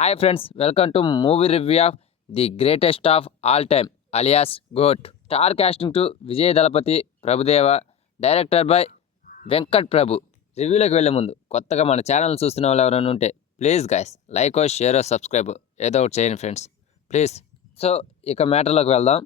Hi friends, welcome to movie review of the greatest of all time alias GOAT. Star casting to Vijay Thalapathy, Prabhudeva, director by Venkat Prabhu. రివ్యూలోకి వెళ్ళే ముందు కొత్తగా మన channel చూస్తున్న వాళ్ళు ఎవరైనా ఉంటే please guys like, share, subscribe ఏదో ఒకటి చేయండి ఫ్రెండ్స్ ప్లీజ్. సో ఇక మ్యాటర్లోకి వెళ్దాం.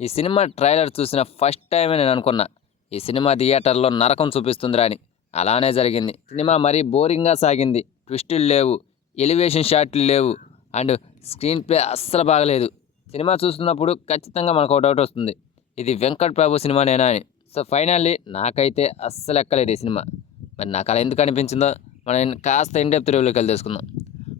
ఈ సినిమా ట్రైలర్ చూసిన ఫస్ట్ టైమే నేను అనుకున్నా ఈ సినిమా థియేటర్లో నరకం చూపిస్తుందిరా అని. అలానే జరిగింది. సినిమా మరీ బోరింగ్గా సాగింది. ట్విస్టులు లేవు, ఎలివేషన్ షాట్లు లేవు, అండ్ స్క్రీన్ ప్లే అస్సలు బాగలేదు. సినిమా చూస్తున్నప్పుడు ఖచ్చితంగా మనకు ఒక డౌట్ వస్తుంది, ఇది వెంకట్ ప్రభు సినిమానేనా అని. సో ఫైనల్లీ నాకైతే అస్సలు ఎక్కలేదు ఈ సినిమా. మరి నాకు అలా ఎందుకు అనిపించిందో మనం కాస్త ఇన్డెప్త్ రివ్యూలోకి వెళ్ళి తెలుసుకుందాం.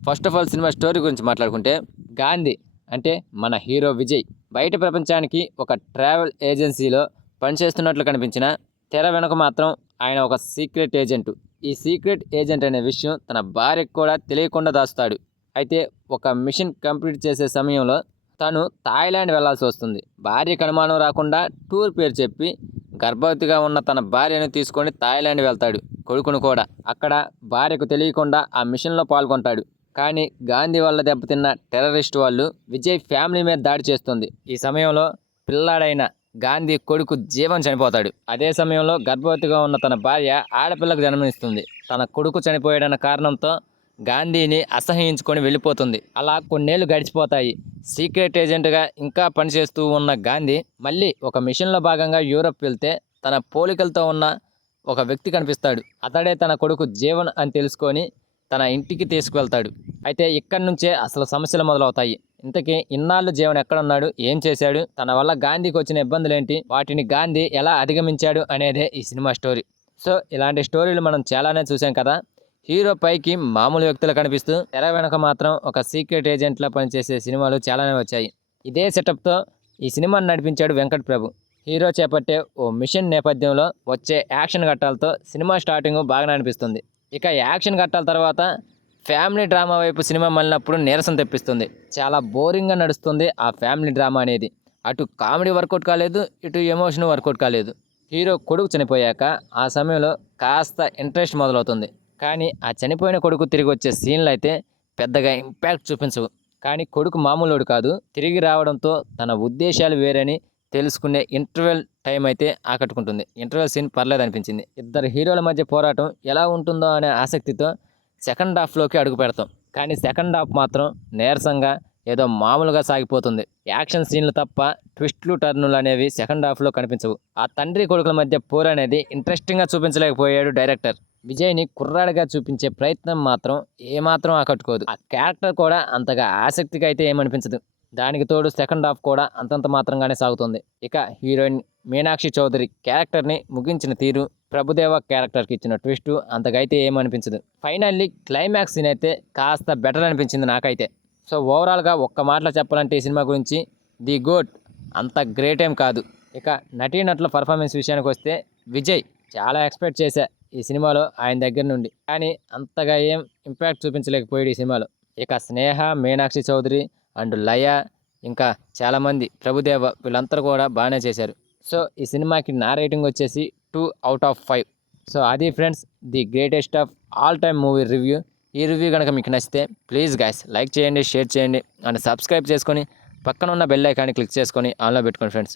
First of all cinema story గురించి మాట్లాడుకుంటే, గాంధీ అంటే మన హీరో విజయ్ బయట ప్రపంచానికి ఒక ట్రావెల్ ఏజెన్సీలో పనిచేస్తున్నట్లు కనిపించిన తెర వెనుక మాత్రం ఆయన ఒక సీక్రెట్ ఏజెంట్. ఈ సీక్రెట్ ఏజెంట్ అనే విషయం తన భార్యకు కూడా తెలియకుండా దాస్తాడు. అయితే ఒక మిషన్ కంప్లీట్ చేసే సమయంలో తను థాయిలాండ్ వెళ్లాల్సి వస్తుంది. భార్యకు అనుమానం రాకుండా టూర్ పేరు చెప్పి గర్భవతిగా ఉన్న తన భార్యను తీసుకొని థాయిలాండ్ వెళ్తాడు. కొడుకును కూడా అక్కడ భార్యకు తెలియకుండా ఆ మిషన్లో పాల్గొంటాడు. కానీ గాంధీ వల్ల దెబ్బతిన్న టెర్రరిస్ట్ వాళ్ళు విజయ్ ఫ్యామిలీ మీద దాడి చేస్తుంది. ఈ సమయంలో పిల్లాడైన గాంధీ కొడుకు జీవన్ చనిపోతాడు. అదే సమయంలో గర్భవతిగా ఉన్న తన భార్య ఆడపిల్లకు జన్మనిస్తుంది. తన కొడుకు చనిపోయాడన్న కారణంతో గాంధీని అసహ్యించుకొని వెళ్ళిపోతుంది. అలా కొన్నేళ్లు గడిచిపోతాయి. సీక్రెట్ ఏజెంట్గా ఇంకా పనిచేస్తూ ఉన్న గాంధీ మళ్ళీ ఒక మిషన్లో భాగంగా యూరప్ వెళ్తే తన పోలికలతో ఉన్న ఒక వ్యక్తి కనిపిస్తాడు. అతడే తన కొడుకు జీవన్ అని తెలుసుకొని తన ఇంటికి తీసుకువెళ్తాడు. అయితే ఇక్కడి నుంచే అసలు సమస్యలు మొదలవుతాయి. ఇంతకీ ఇన్నాళ్ళు జీవన్ ఎక్కడున్నాడు, ఏం చేశాడు, తన వల్ల గాంధీకి వచ్చిన ఇబ్బందులు ఏంటి, వాటిని గాంధీ ఎలా అధిగమించాడు అనేదే ఈ సినిమా స్టోరీ. సో ఇలాంటి స్టోరీలు మనం చాలానే చూసాం కదా. హీరో పైకి మామూలు వ్యక్తులు కనిపిస్తూ తెర వెనక మాత్రం ఒక సీక్రెట్ ఏజెంట్లా పనిచేసే సినిమాలు చాలానే వచ్చాయి. ఇదే సెటప్తో ఈ సినిమాను నడిపించాడు వెంకట్ ప్రభు. హీరో చేపట్టే ఓ మిషన్ నేపథ్యంలో వచ్చే యాక్షన్ ఘట్టాలతో సినిమా స్టార్టింగ్ బాగానే అనిపిస్తుంది. ఇక యాక్షన్ ఘట్టాల తర్వాత ఫ్యామిలీ డ్రామా వైపు సినిమా మళ్ళినప్పుడు నీరసం తెప్పిస్తుంది. చాలా బోరింగ్గా నడుస్తుంది ఆ ఫ్యామిలీ డ్రామా అనేది. అటు కామెడీ వర్కౌట్ కాలేదు, ఇటు ఎమోషన్ వర్కౌట్ కాలేదు. హీరో కొడుకు చనిపోయాక ఆ సమయంలో కాస్త ఇంట్రెస్ట్ మొదలవుతుంది. కానీ ఆ చనిపోయిన కొడుకు తిరిగి వచ్చే సీన్లు అయితే పెద్దగా ఇంపాక్ట్ చూపించవు. కానీ కొడుకు మామూలుడు కాదు. తిరిగి రావడంతో తన ఉద్దేశాలు వేరని తెలుసుకునే ఇంటర్వెల్ టైం అయితే ఆకట్టుకుంటుంది. ఇంటర్వెల్ సీన్ పర్లేదు అనిపించింది. ఇద్దరు హీరోల మధ్య పోరాటం ఎలా ఉంటుందో అనే ఆసక్తితో సెకండ్ హాఫ్లోకి అడుగు పెడతాం. కానీ సెకండ్ హాఫ్ మాత్రం నీరసంగా ఏదో మామూలుగా సాగిపోతుంది. యాక్షన్ సీన్లు తప్ప ట్విస్ట్లు, టర్నులు అనేవి సెకండ్ హాఫ్లో కనిపించవు. ఆ తండ్రి కొడుకుల మధ్య పోరు అనేది ఇంట్రెస్టింగ్గా చూపించలేకపోయాడు డైరెక్టర్. విజయ్ని కుర్రాడిగా చూపించే ప్రయత్నం మాత్రం ఏమాత్రం ఆకట్టుకోదు. ఆ క్యారెక్టర్ కూడా అంతగా ఆసక్తిగా అయితే ఏమనిపించదు. దానికి తోడు సెకండ్ హాఫ్ కూడా అంతంత మాత్రంగానే సాగుతుంది. ఇక హీరోయిన్ మీనాక్షి చౌదరి క్యారెక్టర్ని ముగించిన తీరు, ప్రభుదేవ క్యారెక్టర్కి ఇచ్చిన ట్విస్ట్ అంతగా అయితే ఏమనిపించదు. ఫైనల్లీ క్లైమాక్స్ సీన్ అయితే కాస్త బెటర్ అనిపించింది నాకైతే. సో ఓవరాల్గా ఒక్క మాటలో చెప్పాలంటే ఈ సినిమా గురించి ది గోట్ అంత గ్రేట్ ఏం కాదు. ఇక నటీనటుల పర్ఫార్మెన్స్ విషయానికి వస్తే విజయ్ చాలా ఎక్స్పెక్ట్ చేశా ఈ సినిమాలో ఆయన దగ్గర నుండి, కానీ అంతగా ఏం ఇంపాక్ట్ చూపించలేకపోయాడు ఈ సినిమాలో. ఇక స్నేహ, మీనాక్షి చౌదరి అండ్ లయ, ఇంకా చాలామంది, ప్రభుదేవ, వీళ్ళందరూ కూడా బాగానే చేశారు. సో ఈ సినిమాకి నా రేటింగ్ వచ్చేసి 2/5. సో అది friends the greatest of all time movie review. ఈ రివ్యూ కనుక మీకు నచ్చితే ప్లీజ్ గైస్ లైక్ చేయండి, షేర్ చేయండి అండ్ సబ్స్క్రైబ్ చేసుకొని పక్కన ఉన్న బెల్ ఐకాన్ని క్లిక్ చేసుకొని ఆన్లో పెట్టుకోండి ఫ్రెండ్స్.